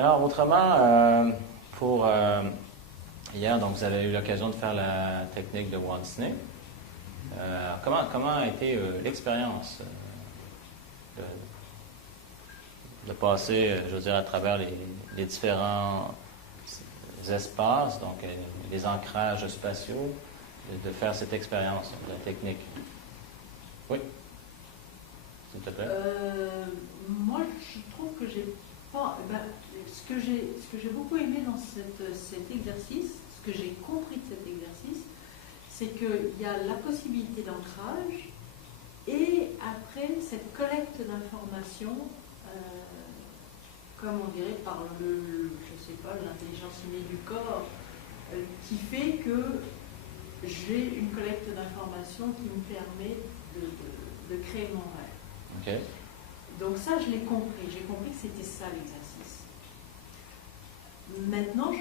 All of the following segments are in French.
Alors, autrement, hier, donc, vous avez eu l'occasion de faire la technique de Walt Disney. Comment a été l'expérience de passer, je veux dire, à travers les différents espaces, donc les ancrages spatiaux, de faire cette expérience de la technique? Oui? S'il te plaît. Moi, je trouve que j'ai pas. Ce que j'ai beaucoup aimé dans cet exercice, ce que j'ai compris de cet exercice, c'est qu'il y a la possibilité d'ancrage et après cette collecte d'informations, comme on dirait par je sais pas, l'intelligence innée du corps, qui fait que j'ai une collecte d'informations qui me permet de créer mon rêve. OK. Donc ça, je l'ai compris. J'ai compris que c'était ça l'exercice. Maintenant, ça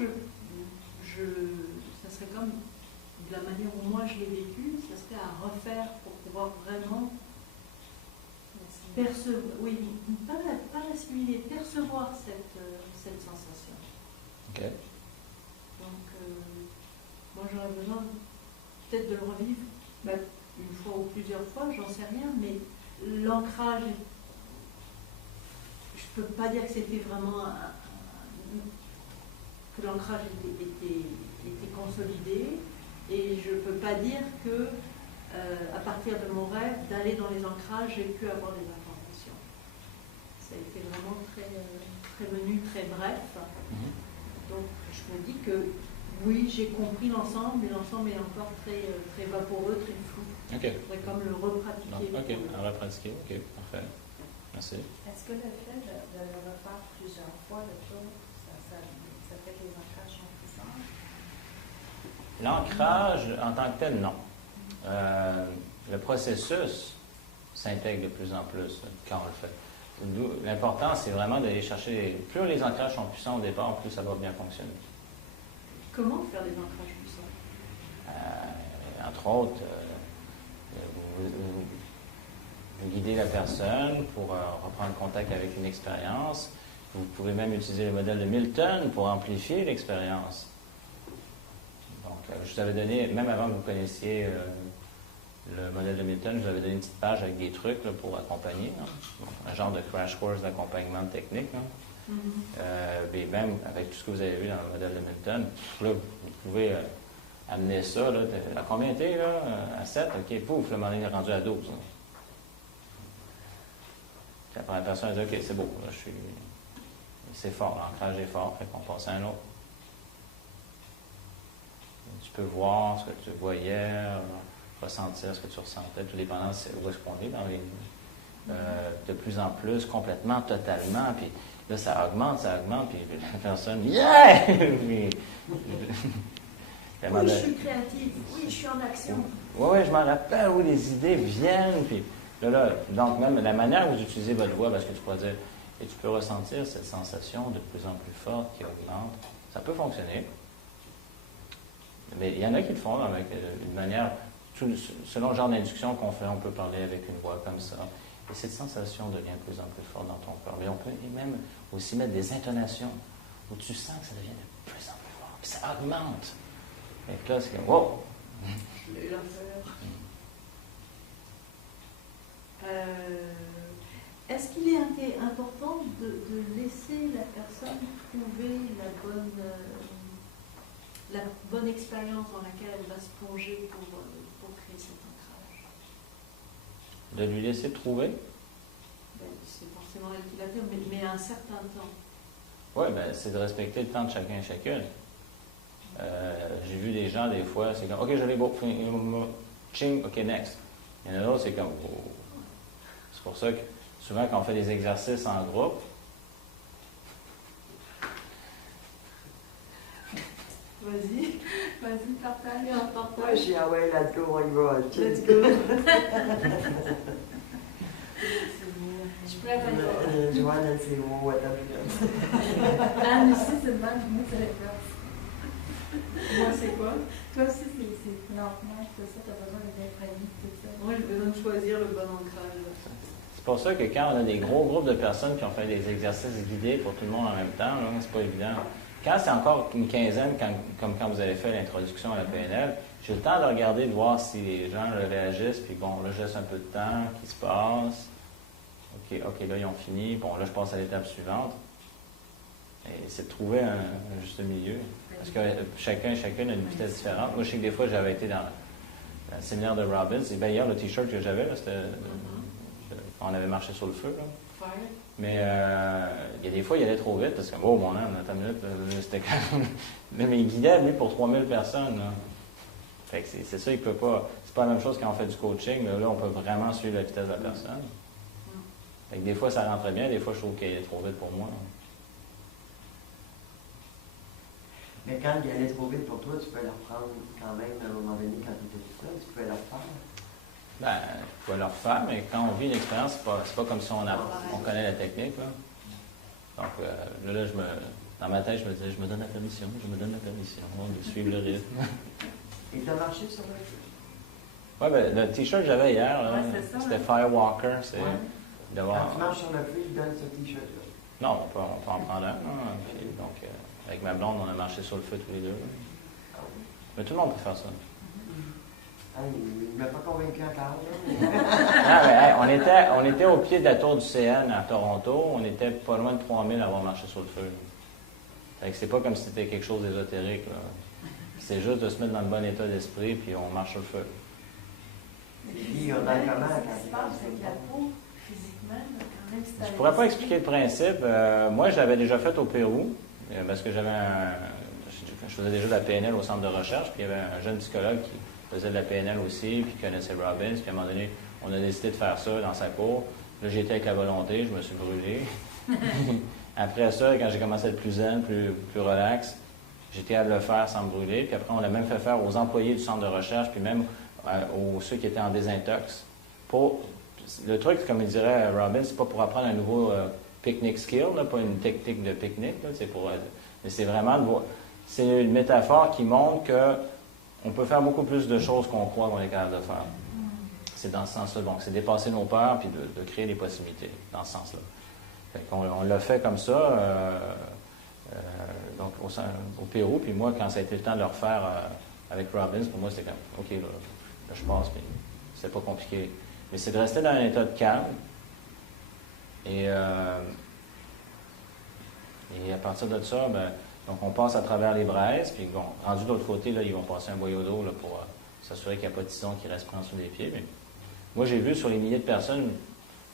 serait comme de la manière où moi je l'ai vécu, ça serait à refaire pour pouvoir vraiment percevoir, oui, pas l'assimiler, percevoir cette sensation. OK. Donc, moi j'aurais besoin peut-être de le revivre, une fois ou plusieurs fois, j'en sais rien, mais l'ancrage, je ne peux pas dire que c'était vraiment que l'ancrage était consolidé, et je ne peux pas dire que à partir de mon rêve, d'aller dans les ancrages, j'ai pu avoir des informations. Ça a été vraiment très menu, très bref. Donc je me dis que oui, j'ai compris l'ensemble, mais l'ensemble est encore très vaporeux, très flou. OK. Je pourrais comme le repratiquer. OK, à repratiquer. OK, parfait. Merci. Est-ce que le fait de le refaire plusieurs fois, le tour, ça fait que les ancrages sont plus forts? L'ancrage, en tant que tel, non. Le processus s'intègre de plus en plus quand on le fait. L'important, c'est vraiment d'aller chercher. Plus les ancrages sont puissants au départ, plus ça va bien fonctionner. Comment faire des ancrages puissants? Entre autres, vous guidez la personne pour reprendre contact avec une expérience. Vous pouvez même utiliser le modèle de Milton pour amplifier l'expérience. Donc, je vous avais donné, même avant que vous connaissiez le modèle de Milton, je vous avais donné une petite page avec des trucs là, pour accompagner. Donc, un genre de crash course d'accompagnement technique. Et même avec tout ce que vous avez vu dans le modèle de Milton, là, vous pouvez amener ça. Là, à combien t'es, là? À 7? OK, pouf, le moment donné, il est rendu à 12. Là. Puis après, la personne a dit, OK, c'est beau, là, c'est fort, l'ancrage est fort, fait qu'on passe à un autre. Tu peux voir ce que tu voyais, ressentir ce que tu ressentais, tout dépendant où est-ce qu'on est dans les... de plus en plus, complètement, totalement, puis là, ça augmente, puis la personne, yeah! Oui, je suis créative, oui, je suis en action. Oui, je m'en rappelle où les idées viennent, puis là, donc même la manière où vous utilisez votre voix, parce que tu pourrais dire, et tu peux ressentir cette sensation de plus en plus forte qui augmente, ça peut fonctionner. Mais il y en a qui le font avec une manière, selon le genre d'induction qu'on fait, on peut parler avec une voix comme ça. Et cette sensation devient de plus en plus forte dans ton corps. Mais on peut même aussi mettre des intonations où tu sens que ça devient de plus en plus fort. Puis ça augmente. Et là, c'est comme, wow! Je l'ai eu l'affaire. Est-ce qu'il est important de laisser la personne trouver la bonne expérience dans laquelle elle va se plonger pour créer cet ancrage? De lui laisser trouver? C'est forcément elle qui l'a fait, mais à un certain temps. Oui, c'est de respecter le temps de chacun et chacune. J'ai vu des gens, des fois, c'est comme, OK, je l'ai beau, ching, OK, next. Il y en a d'autres, c'est comme, oh. C'est pour ça que souvent, quand on fait des exercices en groupe, Vas-y, partage. Moi, je dis, ah ouais, let's go, on y va. Let's go. Je pourrais être Joanne, elle, c'est oh, whatever. Anne aussi, c'est le même, moi, c'est les forces. Moi, c'est quoi? Toi aussi, c'est lentement, tout ça, tu as besoin d'être imprégné, tout ça. Moi, j'ai besoin de choisir le bon ancrage. c'est pour ça que quand on a des gros groupes de personnes qui ont fait des exercices guidés pour tout le monde en même temps, là, c'est pas évident. Quand c'est encore une quinzaine, comme quand vous avez fait l'introduction à la PNL, j'ai le temps de regarder, de voir si les gens réagissent, puis bon, là, je laisse un peu de temps, qui se passe. OK, là, ils ont fini. Bon, là, je passe à l'étape suivante. Et c'est de trouver un juste milieu. Parce que chacun a une vitesse différente. Moi, je sais que des fois, j'avais été dans le séminaire de Robbins. Et bien, hier, le T-shirt que j'avais, là, c'était... On avait marché sur le feu, là. Mais il y a des fois, il allait trop vite, parce que, oh, mon âme, attends une minute, là, c'était quand même... Mais il guidait, lui, pour 3000 personnes, là. Fait que c'est ça, il peut pas... C'est pas la même chose quand on fait du coaching, là, on peut vraiment suivre la vitesse de la personne. Fait que des fois, ça rentrait bien, des fois, je trouve qu'il est trop vite pour moi. Mais quand il allait trop vite pour toi, tu peux le reprendre quand même à un moment donné quand tu étais tout seul, tu pouvais le refaire. Ben, tu pouvais le refaire, mais quand on vit une expérience, c'est pas comme si on connaît la technique, là. Donc, là, dans ma tête, je me disais, je me donne la permission de suivre le rythme. Et tu as marché sur le feu? Oui, ben, le T-shirt que j'avais hier, là, c'était Firewalker. C'est d'avoir... Quand tu marches sur le feu, il donne ce T-shirt-là. Non, on peut en prendre un. Puis, donc, avec ma blonde, on a marché sur le feu tous les deux. Mais tout le monde peut faire ça. Il ne m'a pas convaincu encore. On était au pied de la tour du CN à Toronto. On était pas loin de 3000 à avoir marché sur le feu. Fait que c'est pas comme si c'était quelque chose d'ésotérique. C'est juste de se mettre dans le bon état d'esprit, puis on marche sur le feu. Puis, on a comment quand Qu'est-ce qui se passe avec la peau, physiquement, quand même, Je ne pourrais pas expliquer le principe. Moi, je l'avais déjà fait au Pérou, parce que je faisais déjà de la PNL au centre de recherche, puis il y avait un jeune psychologue qui faisait de la PNL aussi, puis qui connaissait Robbins, puis à un moment donné, on a décidé de faire ça dans sa cour. Là, j'étais avec la volonté, je me suis brûlé. Après ça, quand j'ai commencé à être plus zen, plus relax, j'étais à le faire sans me brûler. Puis après, on l'a même fait faire aux employés du centre de recherche, puis même aux ceux qui étaient en désintox. Le truc, comme il dirait Robbins, c'est pas pour apprendre un nouveau picnic skill, là, pas une technique de pique-nique, mais c'est vraiment c'est une métaphore qui montre que on peut faire beaucoup plus de choses qu'on croit qu'on est capable de faire. C'est dans ce sens-là. Donc, c'est dépasser nos peurs puis de créer des possibilités dans ce sens-là. Fait qu'on, on l'a fait comme ça donc au Pérou. Puis moi, quand ça a été le temps de le refaire avec Robbins, pour moi, c'était comme, OK, là je passe, puis c'est pas compliqué. Mais c'est de rester dans un état de calme. Et à partir de ça, donc on passe à travers les braises, puis bon, rendu de l'autre côté, là, ils vont passer un boyau d'eau là, pour s'assurer qu'il n'y a pas de tison qui reste pris en dessous des pieds. Mais moi, j'ai vu sur les milliers de personnes,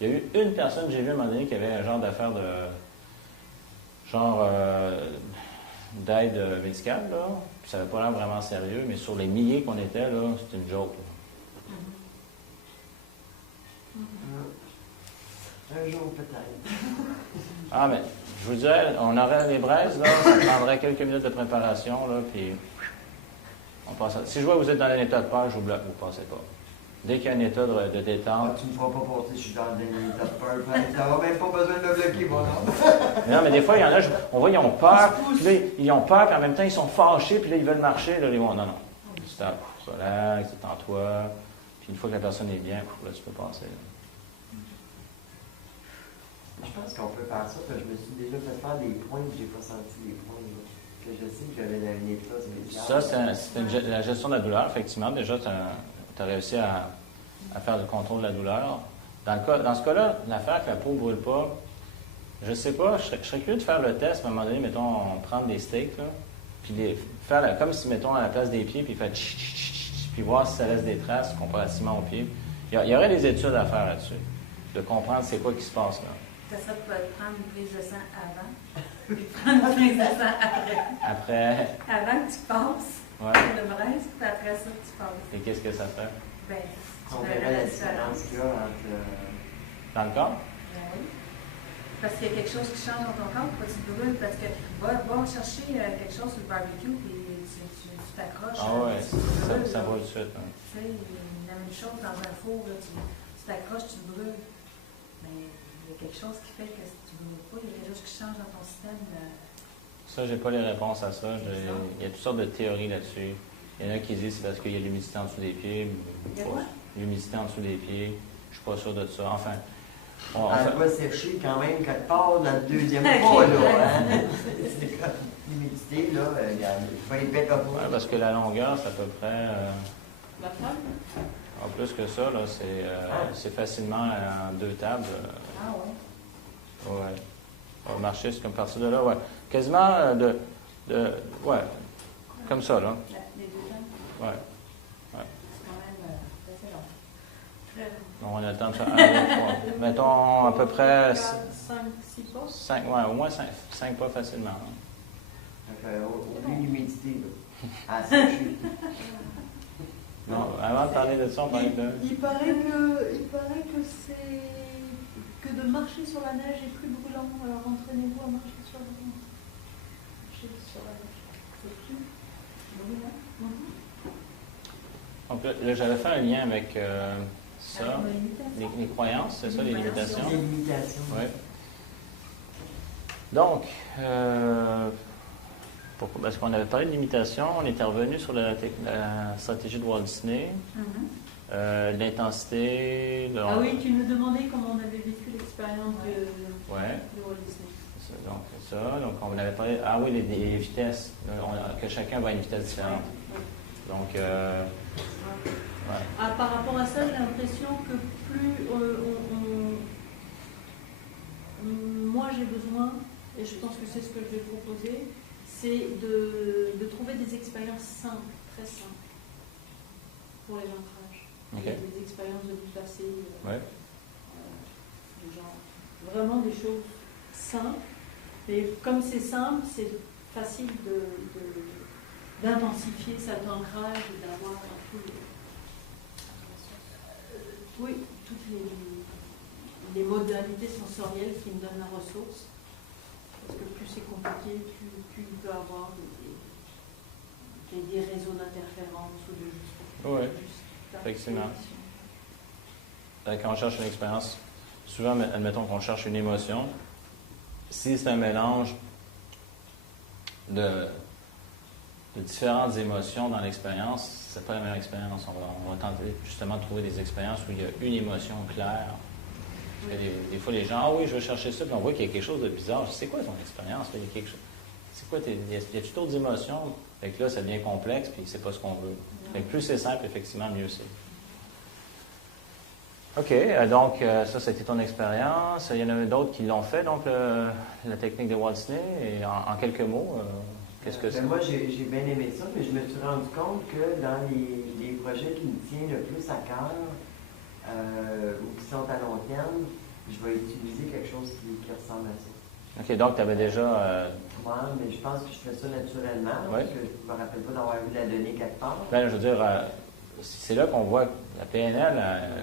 il y a eu une personne, j'ai vu à un moment donné, qui avait un genre d'affaire d'aide médicale, là, puis ça n'avait pas l'air vraiment sérieux, mais sur les milliers qu'on était, là, c'était une joke. Un jour peut-être. Ah, mais je vous dirais, on aurait les braises, là, ça prendrait quelques minutes de préparation, là, puis on passe à... Si je vois que vous êtes dans un état de peur, je vous bloque, vous ne passez pas. Dès qu'il y a un état de détente... Tu ne me feras pas porter, je suis dans un état de peur. Tu n'auras même pas besoin de me bloquer, mon homme. Non, mais des fois, il y en a, on voit, ils ont peur, puis là, ils ont peur, puis en même temps, ils sont fâchés, puis là, ils veulent marcher, là, ils vont... Non, stop, relax, détends-toi, puis une fois que la personne est bien, là, tu peux passer, là. Je pense qu'on peut faire ça, parce que je me suis déjà fait faire des points, que je n'ai pas senti les points, là. Que je sais que j'avais un état spécial. Ça, c'est la gestion de la douleur, effectivement. Déjà, tu as réussi à faire le contrôle de la douleur. Dans ce cas-là, l'affaire que la peau ne brûle pas, je ne sais pas, je serais curieux de faire le test, à un moment donné, mettons, on prend des steaks, là, puis faire comme si, mettons, à la place des pieds, puis faire puis voir si ça laisse des traces comparativement aux pieds. Il y aurait des études à faire là-dessus, de comprendre c'est quoi qui se passe là. Ça serait de prendre une prise de sang avant, puis prendre une prise de sang après. Après. Avant que tu passes, le braise, puis après ça, tu passes. Et qu'est-ce que ça fait? Ben, On verrait la différence qu'il y a entre... Dans le corps? Ben oui. Parce qu'il y a quelque chose qui change dans ton corps, pourquoi tu te brûles? Parce que va chercher quelque chose sur le barbecue, puis tu t'accroches. Ah ouais, ça va tout de suite. Hein. Tu sais, la même chose dans un four, là, tu t'accroches, tu te brûles. Mais il y a quelque chose qui fait que tu ne brûles pas, il y a quelque chose qui change dans ton système. Ça, j'ai pas les réponses à ça. Il y a toutes sortes de théories là-dessus. Il y en a qui disent que c'est parce qu'il y a l'humidité en dessous des pieds. Il y a quoi? L'humidité en dessous des pieds. Je suis pas sûr de ça. Enfin, Elle doit sécher quand même quelque part dans le deuxième pas, là. Hein? C'est comme l'humidité, là, regarde, il faut épais comme Ouais, parce que la longueur, c'est à peu près. La femme? En plus que ça, là, c'est facilement deux tables. Ah ouais. Ouais. On va marcher, c'est comme partir de là, ouais. Quasiment ouais, comme ça, là. Les deux temps, Ouais. c'est quand même assez long. Très long. Donc, on a le temps de faire 1, 2, 3. Mettons à peu près 5, 6 pas? 5, ouais, au moins 5 pas facilement. Hein. Donc, oublie l'humidité, là. À sécher. Non, avant de parler de ça, on parlait de. Il paraît que c'est que de marcher sur la neige est plus brûlant. Alors entraînez-vous à marcher sur la neige. Marcher sur la neige. C'est plus brûlant. Donc là, j'avais fait un lien avec ça, Avec nos limitations. les croyances, c'est ça, les limitations. Les limitations. Oui. Donc, parce qu'on avait parlé de limitation, on était revenu sur la stratégie de Walt Disney, l'intensité. Ah oui, tu nous demandais comment on avait vécu l'expérience Ouais. de Walt Disney. Donc, ça. Donc, on avait parlé. Ah oui, les vitesses. Que chacun va à une vitesse différente. Donc, ouais. Ah, par rapport à ça, j'ai l'impression que plus moi j'ai besoin, et je pense que c'est ce que je vais proposer, c'est de trouver des expériences simples, très simples, pour les ancrages. OK. Des expériences de vie passée, Ouais. genre, vraiment des choses simples. Mais comme c'est simple, c'est facile d'intensifier cet ancrage et d'avoir oui, toutes les modalités sensorielles qui me donnent la ressource. Parce que plus c'est compliqué, plus il peut avoir des réseaux d'interférences ou de Oui, effectivement. Quand on cherche une expérience, souvent, admettons qu'on cherche une émotion, si c'est un mélange de différentes émotions dans l'expérience, c'est pas la même expérience. On va tenter justement de trouver des expériences où il y a une émotion claire. Parce que des fois, les gens, ah oui, je vais chercher ça, puis on voit qu'il y a quelque chose de bizarre. C'est quoi ton expérience? Il y a quelque chose. C'est quoi? Y a-t-il d'autres émotions? Fait que là, ça devient complexe, puis c'est pas ce qu'on veut. Fait que plus c'est simple, effectivement, mieux c'est. OK, donc ça, c'était ton expérience. Il y en avait d'autres qui l'ont fait, donc la technique de Walt Disney. Et en quelques mots, qu'est-ce que c'est? Moi, j'ai bien aimé ça, mais je me suis rendu compte que dans les projets qui me tiennent le plus à cœur, ou qui sont à long terme, je vais utiliser quelque chose qui ressemble à ça. OK, donc tu avais déjà... Oui, mais je pense que je fais ça naturellement, Ouais. parce que je ne me rappelle pas d'avoir vu la donnée quelque part. Ben, je veux dire, c'est là qu'on voit la PNL,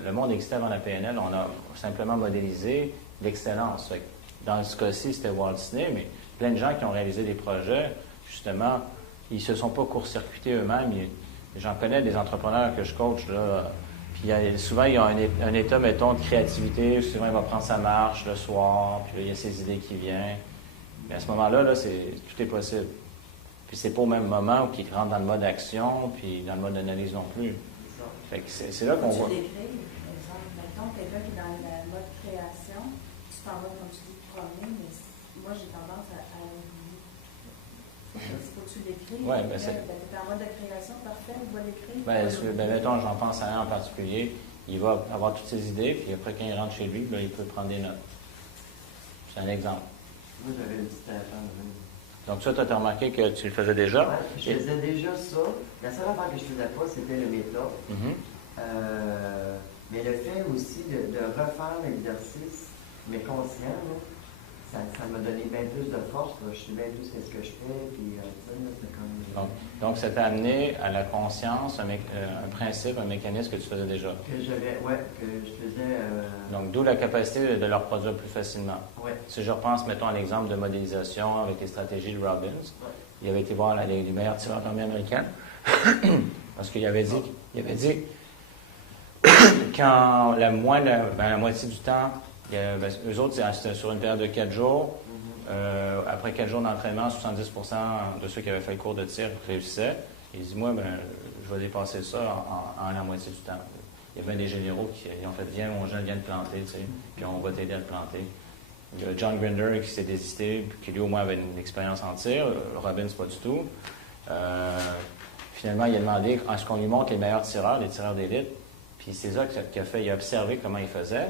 le monde existait avant la PNL, on a simplement modélisé l'excellence. Fait que dans ce cas-ci, c'était Walt Disney, mais plein de gens qui ont réalisé des projets, justement, ils ne se sont pas court-circuités eux-mêmes. J'en connais des entrepreneurs que je coach, là, puis souvent, il y a un état, mettons, de créativité. Souvent, il va prendre sa marche le soir, puis là, il y a ses idées qui viennent. Mais à ce moment-là, tout est possible. Puis c'est pas au même moment qu'il rentre dans le mode action, puis dans le mode analyse non plus. Fait que c'est là qu'on voit. Tu décris, par exemple, mettons, quelqu'un qui est dans le mode création, tu t'en vas, comme tu dis, te promener, mais moi, j'ai tendance à l'oublier. Faut que tu l'écris. Ouais, ben tu es en mode de création, parfait, on va l'écrire. Mettons, j'en pense à un en particulier. Il va avoir toutes ses idées, puis après, quand il rentre chez lui, là, il peut prendre des notes. C'est un exemple. Moi, j'avais une petite téléphone. Donc, ça, tu as remarqué que tu le faisais déjà? Ouais, je faisais déjà ça. La seule affaire que je faisais pas, c'était le méta. Mais le fait aussi de refaire l'exercice, mais conscient, là, ça m'a donné bien plus de force. Là. Je sais bien plus ce que je fais. Puis, c'est comme... Donc, ça t'a amené à la conscience, un principe, un mécanisme que tu faisais déjà. Que je faisais... Donc, d'où la capacité de le reproduire plus facilement. Ouais. Si je repense, mettons, à l'exemple de modélisation avec les stratégies de Robbins, il avait été voir les meilleurs tireurs d'armée américains, parce qu'il avait dit quand la moitié du temps, eux autres, c'était sur une période de 4 jours. Après 4 jours d'entraînement, 70% de ceux qui avaient fait le cours de tir réussissaient. Il dit, moi, je vais dépasser ça en la moitié du temps. il y a bien des généraux qui ont fait viens, mon jeune, viens de planter, tu sais, puis on va t'aider à le planter. Il y a John Grinder qui s'est désisté, puis qui lui au moins avait une expérience en tir. Robbins, pas du tout. Finalement, il a demandé à ce qu'on lui montre les meilleurs tireurs, les tireurs d'élite. Puis c'est ça qu'il a fait. Il a observé comment ils faisaient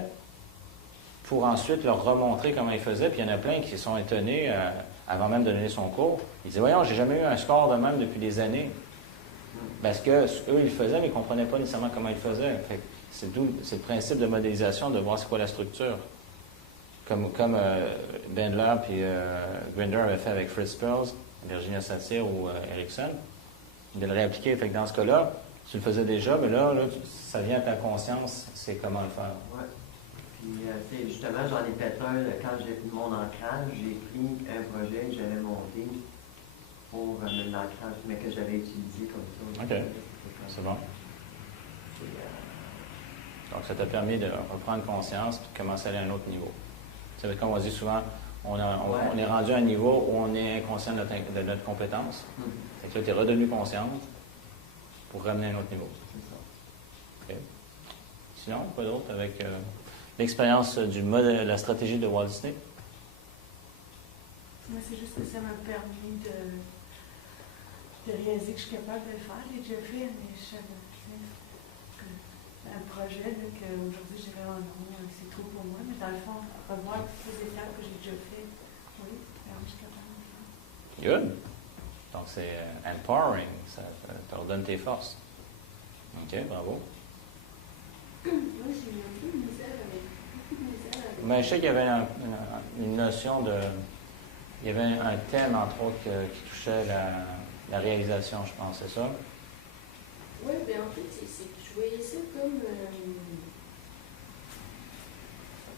pour ensuite leur remontrer comment ils faisaient. Puis il y en a plein qui sont étonnés avant même de donner son cours. Ils disaient, voyons, j'ai jamais eu un score de même depuis des années. Parce que eux, ils le faisaient, mais ils ne comprenaient pas nécessairement comment ils le faisaient. Fait que c'est le principe de modélisation, de voir c'est quoi la structure. Comme Bendler puis Grinder avaient fait avec Fritz Perls, Virginia Satir ou Erickson, de le réappliquer. Fait que dans ce cas-là, tu le faisais déjà, mais là ça vient à ta conscience, c'est comment le faire. Oui. Puis, justement, j'en ai fait un, quand j'ai fait mon ancrage, j'ai pris un projet que j'avais monté pour mettre l'ancrage, mais que j'avais utilisé comme ça. OK. C'est bon. Donc, ça t'a permis de reprendre conscience et de commencer à aller à un autre niveau. Tu sais, comme on dit souvent, on est rendu à un niveau où on est inconscient de notre compétence. Fait que là, tu es redevenu consciente pour ramener à un autre niveau. C'est ça. OK. Sinon, quoi d'autre avec l'expérience du modèle, la stratégie de Walt Disney? Moi, c'est juste que ça m'a permis de réaliser que je suis capable de le faire. J'ai déjà fait, mais je savais un projet là, qu'aujourd'hui, je dirais, oh non, c'est trop pour moi. Mais dans le fond, revoir toutes les étapes que j'ai déjà fait, oui, je suis capable de le faire. Good. Donc, c'est empowering. Ça te redonne tes forces. OK, bravo. Moi, j'ai eu un peu de misère avec. Mais je sais qu'il y avait une notion de. Il y avait un thème, entre autres, qui touchait la réalisation, je pense, c'est ça? Oui, bien en fait, c'est que je voyais ça comme.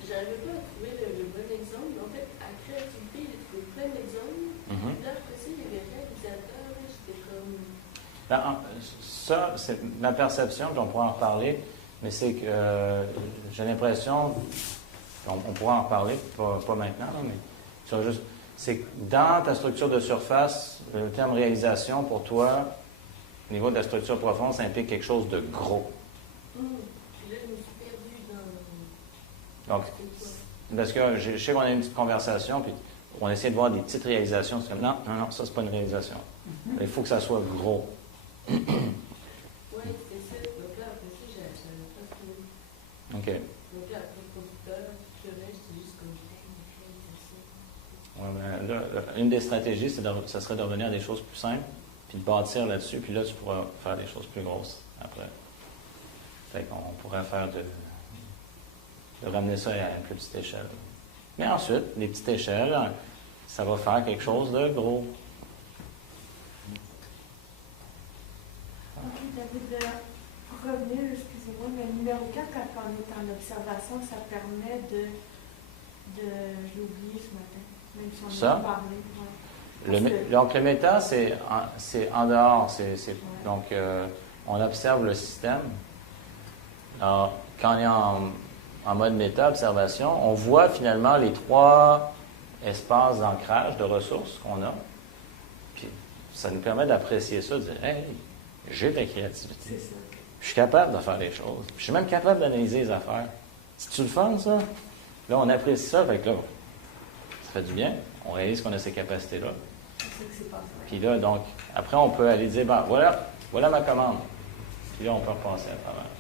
J'arrivais pas à trouver le bon exemple. En fait, à créativité, j'ai trouvé plein d'exemples. Là, après ça, il y avait réalisateur, j'étais comme. Ça, c'est ma perception, puis on pourra en reparler, mais c'est que j'ai l'impression, on pourra en reparler, pas maintenant, là, mais c'est que dans ta structure de surface, le terme réalisation, pour toi, au niveau de la structure profonde, ça implique quelque chose de gros. Puis là, je me suis perdue dans. Donc, parce que je sais qu'on a eu une petite conversation, puis on essaie de voir des petites réalisations. C'est comme, non, ça, c'est pas une réalisation. Il faut que ça soit gros. Oui, c'est ça. Donc là, après ça, j'avais pas trouvé. OK. Donc là, après, producteur, tout le reste, c'est juste comme ça. Ouais, ben, là, une des stratégies, ça serait de revenir à des choses plus simples, puis de bâtir là-dessus, puis là, tu pourras faire des choses plus grosses après. Fait qu'on pourrait faire de ramener ça à une plus petite échelle. Mais ensuite, les petites échelles, ça va faire quelque chose de gros. Ok, David, pour revenir, excusez-moi, mais le numéro 4, quand on est en observation, ça permet de j'ai oublié ce matin, même si on en a parlé. Ouais. Donc, le méta, c'est en dehors. Donc, on observe le système. Alors, quand on est en mode méta-observation, on voit finalement les 3 espaces d'ancrage de ressources qu'on a. Puis, ça nous permet d'apprécier ça, de dire, hey, j'ai de la créativité. C'est ça. Je suis capable de faire des choses. Je suis même capable d'analyser les affaires. C'est-tu le fun, ça? Là, on apprécie ça, fait que là, ça fait du bien. On réalise qu'on a ces capacités-là. C'est ça que c'est passé. Puis là, donc, après, on peut aller dire, ben, voilà ma commande. Puis là, on peut repasser à travers.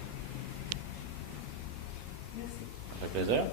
Merci. Ça fait plaisir.